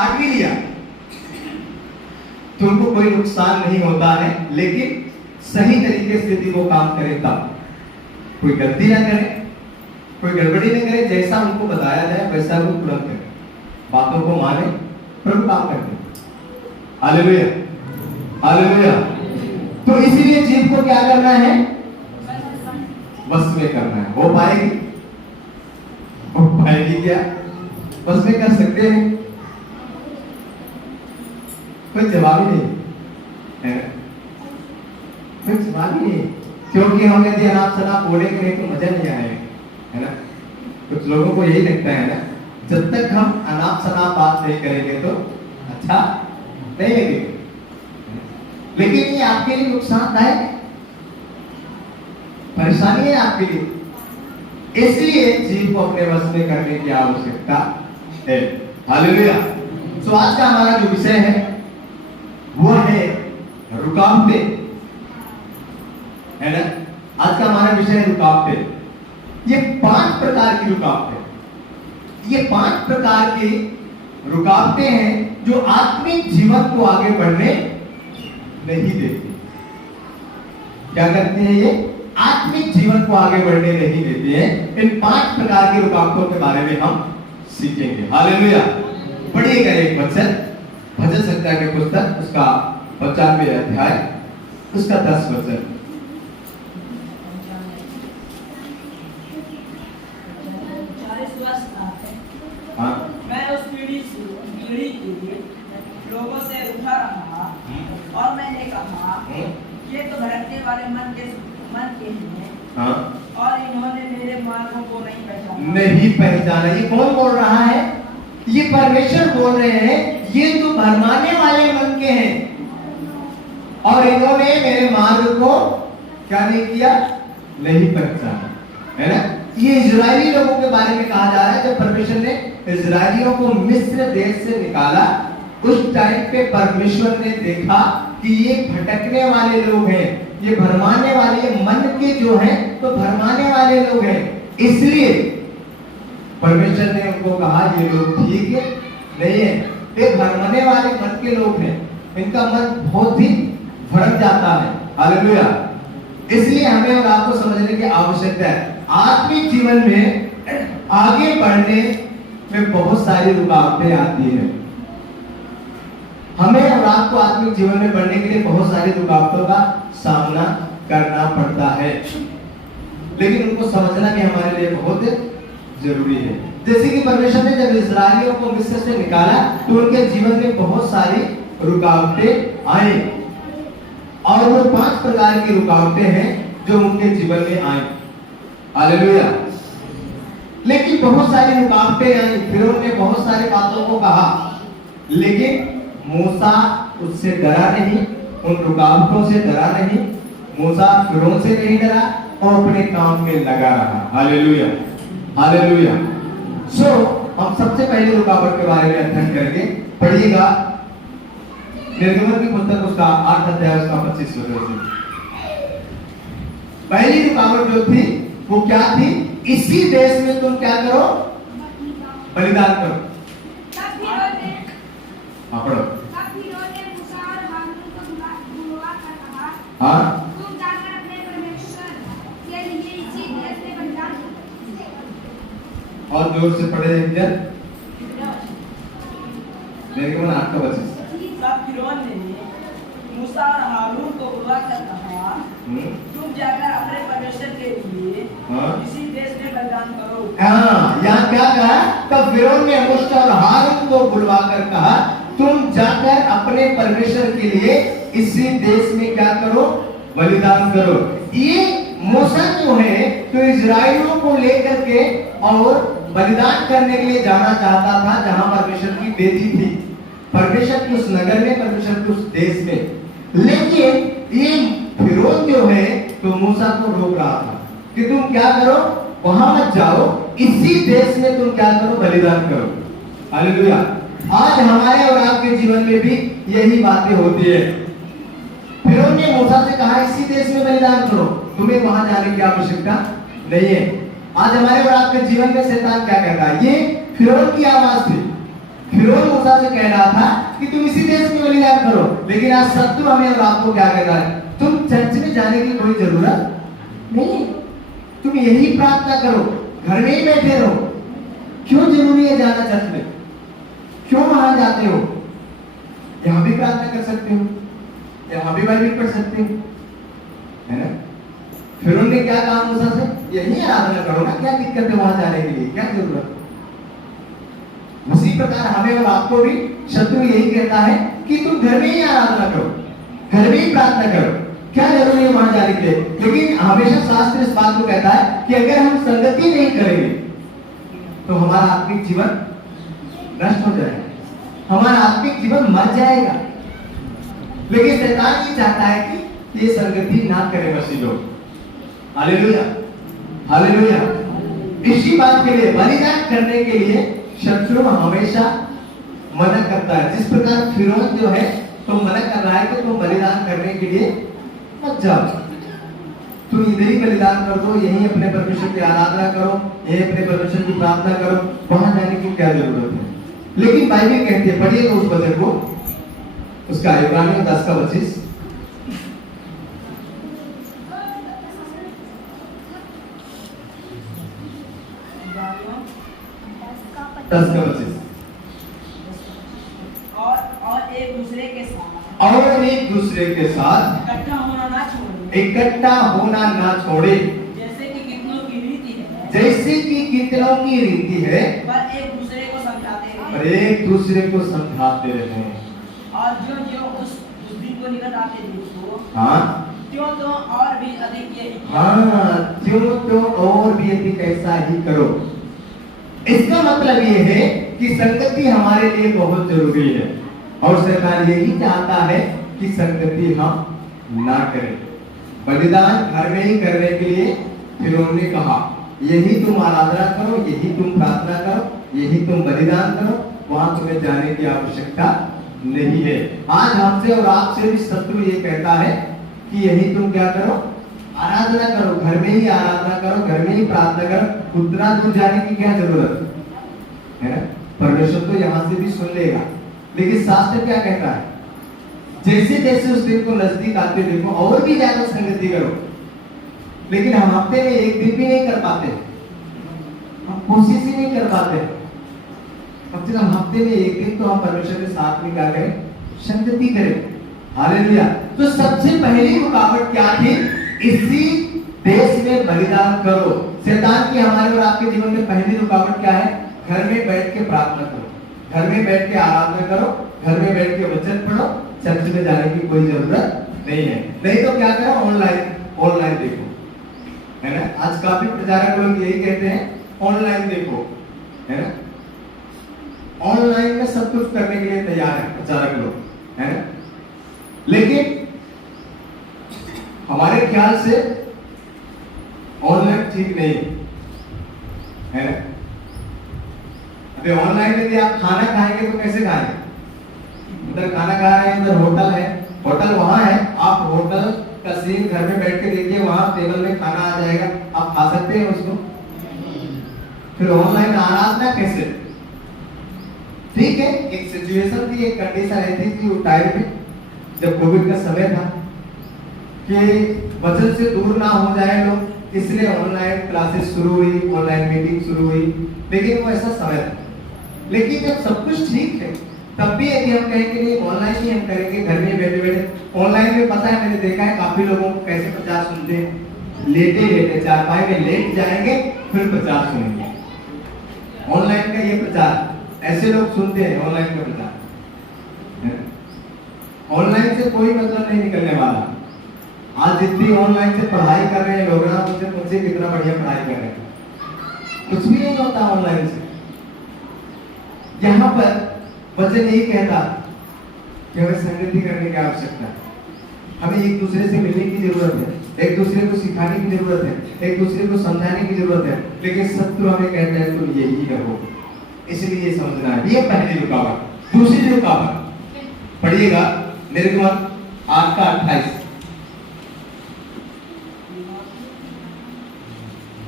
काट भी लिया तो उनको कोई नुकसान नहीं होता है, लेकिन सही तरीके से यदि वो काम करे तब, कोई गलती ना करे, कोई गड़बड़ी ना करे, जैसा उनको बताया जाए वैसा वो तुरंत करे, बातों को माने, तुरंत काम करते। Hallelujah, hallelujah. तो इसीलिए जीभ को क्या करना है? वश में करना है। हो पाएगी? हो पाएगी क्या? वश में कर सकते हैं? कोई जवाब ही नहीं है, कोई जवाब ही नहीं, क्योंकि हम यदि अनाप शनाप बोलेंगे नहीं तो मजा नहीं आएगा, है ना। कुछ लोगों को यही लगता है ना, जब तक हम अनाप शनाप बात नहीं करेंगे तो अच्छा नहीं लगेगा, लेकिन ये आपके लिए नुकसानदायक है, परेशानी है आपके लिए, इसलिए जीभ को अपने वश में करने की आवश्यकता है। हालेलुया। तो आज का हमारा जो विषय है वो है रुकावटें, है ना। आज का हमारा विषय है रुकावटें। ये 5 प्रकार की रुकावटें, ये 5 प्रकार की रुकावटें हैं जो आत्मिक जीवन को आगे बढ़ने नहीं देती। क्या करती हैं ये? आत्मिक जीवन को आगे बढ़ने नहीं देती हैं। इन 5 प्रकार की रुकावटों के बारे में हम सीखेंगे। हालेलुया। पढ़िएगा एक वचन, भजन संहिता के पुस्तक उसका 95वें अध्याय उसका 10 वचन। हाँ। मैं उस पीढ़ी के लोगों से उठा रहा और मैंने कहा ये तो भटकने वाले मन के हैं। हाँ। और इन्होंने मेरे मार्गों को नहीं पहचाना। ये कौन बोल रहा है? ये परमेश्वर बोल रहे हैं, ये तो भरमाने वाले मन के हैं और इन्होंने मेरे मार्ग को क्या नहीं किया? नहीं पहचाना, है ना। ये इजरायली लोगों के बारे में कहा जा रहा है। जब परमेश्वर ने इजरायलियों को मिस्र देश से निकाला, उस टाइम पे परमेश्वर ने देखा कि ये भटकने वाले लोग हैं, ये भरमाने वाले मन के जो हैं तो भरमाने वाले लोग हैं, इसलिए परमेश्वर ने उनको कहा ये लोग ठीक है नहीं है, ये भरमाने वाले मन के लोग हैं, इनका मन बहुत ही भड़क जाता है। हालेलुया। इसलिए हमें और आपको समझने की आवश्यकता है, आत्मिक जीवन में आगे बढ़ने में बहुत सारी रुकावटें आती हैं। हमें और आपको आत्मिक जीवन में बढ़ने के लिए बहुत सारी रुकावटों का सामना करना पड़ता है, लेकिन उनको समझना भी हमारे लिए बहुत जरूरी है। जैसे कि परमेश्वर ने जब इस्राएलियों को मिस्र से निकाला तो उनके जीवन में बहुत सारी रुकावटें आई और वो 5 प्रकार की रुकावटें हैं जो उनके जीवन में आई। हालेलुया। लेकिन बहुत सारी रुकावटें आई, फिरौन ने बहुत सारी बातों को कहा, लेकिन मूसा उससे डरा नहीं, उन रुकावटों से डरा नहीं। मूसा फिरौन से नहीं डरा और अपने काम में लगा रहा। Hallelujah, hallelujah. हम सबसे पहले रुकावट के बारे में अध्ययन करेंगे। पढ़िएगा निर्गमन की पुस्तक उसका 8 अध्याय उसका 25 वचन। पहली रुकावट जो थी वो क्या थी? इसी देश में तुम क्या करो? बलिदान करो। पढ़ो। हाँ, तुम जाकर अपने परमेश्वर के लिए इसी देश में बलिदान करो। और जोर से पढ़े इंजर। निर्गमन 8 का 25। तब फिरौन ने मूसा और हारून को बुलाकर कहा, तुम जाकर अपने परमेश्वर के लिए इसी देश में बलिदान करो। हाँ, यहाँ क्या कहा? तब फिरौन ने मूसा और हारून को बुलवाकर कहा, तुम जाकर अपने परमेश्वर के लिए इसी देश में क्या करो? बलिदान करो। ये मूसा जो है तो इजराइलियों को लेकर के और बलिदान करने के लिए जाना चाहता था जहां परमेश्वर की बेदी थी, परमेश्वर के उस नगर में, परमेश्वर के उस देश में। लेकिन ये फिरौन जो है तो मूसा को रोक रहा था कि तुम क्या करो? वहां मत जाओ, इसी देश में तुम क्या करो? बलिदान करो। हालेलुया। आज हमारे और आपके जीवन में भी यही बातें होती है। फिरौन ने मूसा से कहा इसी देश में बलिदान करो, तुम्हें वहां जाने की आवश्यकता नहीं है। आज हमारे और आपके जीवन में शैतान क्या कहता है? ये फिरौन की आवाज थी, फिरौन मूसा से कह रहा था कि तुम इसी देश में बलिदान करो, लेकिन आज शत्रु हमें और आपको क्या कह रहा है, तुम चर्च में जाने की कोई जरूरत नहीं, तुम यही प्रार्थना करो, घर में ही बैठे रहो। क्यों जरूरी है जाना चर्च में? क्यों वहां जाते हो? यहां भी प्रार्थना कर सकते हो, यहां भी बाइबल पढ़ सकते हो, है ना? फिरौन ने क्या कहा मूसा से, यही आराधना करो ना, क्या दिक्कत है वहां जाने के लिए, क्या जरूरत? उसी प्रकार हमें और आपको भी शत्रु यही कहता है कि तुम घर में ही आराधना करो, घर में ही प्रार्थना करो, क्या जरूरी है वहां जाने के लिए? लेकिन हमेशा शास्त्र इस बात को कहता है कि अगर हम संगति नहीं करेंगे तो हमारा आत्मिक जीवन नष्ट हो जाएगा, हमारा आत्मिक जीवन मर जाएगा। लेकिन शैतान ये चाहता है कि ये संगति ना करें मसीह लोग। Hallelujah, hallelujah. इसी बात के लिए, बलिदान करने के लिए शत्रु हमेशा मना करता है। जिस प्रकार फिरौन जो है तो मना कर रहा है कि तुम बलिदान करने के लिए मत जाओ, तुम इधर ही बलिदान कर दो, यहीं अपने परमेश्वर की आराधना करो, यहीं अपने परमेश्वर की प्रार्थना करो, वहां जाने की क्या जरूरत है? लेकिन बाइबल कहती है, पढ़िएगा उस वचन को, उसका इब्रानियों 10:25, और एक दूसरे के साथ इकट्ठा होना ना छोड़े, जैसे कि कितनों की रीति है, पर एक दूसरे को समझाते रहे। और जो जो उस दिन को निकट आते देखो, हाँ, त्यों तो और भी अधिक यही, हाँ, त्यों तो और भी अधिक ऐसा ही करो। इसका मतलब ये है कि संगति हमारे लिए बहुत जरूरी है, और शैतान यही चाहता है कि संगति हम ना करें। बलिदान घर में ही करने के लिए फिरौन ने कहा, यही तुम आराधना करो, यही तुम प्रार्थना करो, यही तुम बलिदान करो, वहां तुम्हें जाने की आवश्यकता नहीं है। आज हमसे और आपसे भी शत्रु ये कहता है कि यही तुम क्या करो, आराधना करो, घर में ही आराधना करो, घर में ही प्रार्थना करो, उतना दूर जाने की क्या जरूरत है ना? परमेश्वर तो यहाँ से भी सुन लेगा। लेकिन शास्त्र क्या कहता है, जैसे जैसे उस दिन को नजदीक आते देखो और भी ज्यादा संगति करो। लेकिन हम हफ्ते में एक दिन भी नहीं कर पाते, हम कोशिश ही नहीं कर पाते। कम से कम हफ्ते में एक दिन तो हम परमेश्वर के साथ में क्या करें, संगति करें। हालेलुया। तो सबसे पहली रुकावट क्या थी? इसी देश में बलिदान करो। शैतान की हमारे और आपके जीवन में पहली रुकावट क्या है? घर में बैठ के प्रार्थना करो, घर में बैठ के आराधना करो, घर में बैठ के वचन पढ़ो, चर्च में जाने की कोई जरूरत नहीं है। नहीं तो क्या करो, ऑनलाइन देखो, है ना? आज काफी प्रचारक लोग यही कहते हैं, ऑनलाइन देखो, है ना? ऑनलाइन में सब कुछ करने के लिए तैयार है प्रचारक लोग, है ना? लेकिन हमारे ख्याल से ऑनलाइन ठीक नहीं है ना? अभी ऑनलाइन में आप खाना खाएंगे तो कैसे खाएंगे? उधर खाना खा रहे हैं, उधर होटल है, होटल वहां है, आप होटल का सीन घर में बैठ के देखिए, वहां टेबल में खाना आ जाएगा, आप खा सकते हैं उसको। फिर ऑनलाइन आराधना कैसे? ठीक है, एक सिचुएशन थी, एक कंडीशन ऐसी थी उस टाइम में जब कोविड का समय था कि वचन से दूर ना हो जाए लोग, इसलिए ऑनलाइन क्लासेस शुरू हुई, ऑनलाइन मीटिंग शुरू हुई। लेकिन वो ऐसा समय था। लेकिन जब सब कुछ ठीक है तब भी यदि हम कहेंगे नहीं ऑनलाइन ही हम करेंगे, घर में बैठे बैठे। ऑनलाइन में पता है, मैंने देखा है काफी लोगों को कैसे प्रचार सुनते हैं, लेटे लेटे चारपाई में लेट जाएंगे फिर प्रचार सुनेंगे। ऑनलाइन का ये प्रचार ऐसे लोग सुनते हैं, ऑनलाइन का प्रचार। ऑनलाइन से कोई मतलब नहीं निकलने वाला। आज जितनी ऑनलाइन से पढ़ाई कर रहे हैं लोग ना, मुझसे कितना बढ़िया पढ़ाई कर रहे हैं, कुछ भी नहीं होता ऑनलाइन से। यहाँ पर वचन यही कहता कि हमें संगति करने की आवश्यकता है, हमें एक दूसरे से मिलने की जरूरत है, एक दूसरे को सिखाने की जरूरत है, एक दूसरे को समझाने की जरूरत है। लेकिन शत्रु हमें कहता है तुम यही करो, इसलिए ये समझना है। ये पहली रुकावट। दूसरी रुकावट पढ़िएगा निर्गमन 8:28।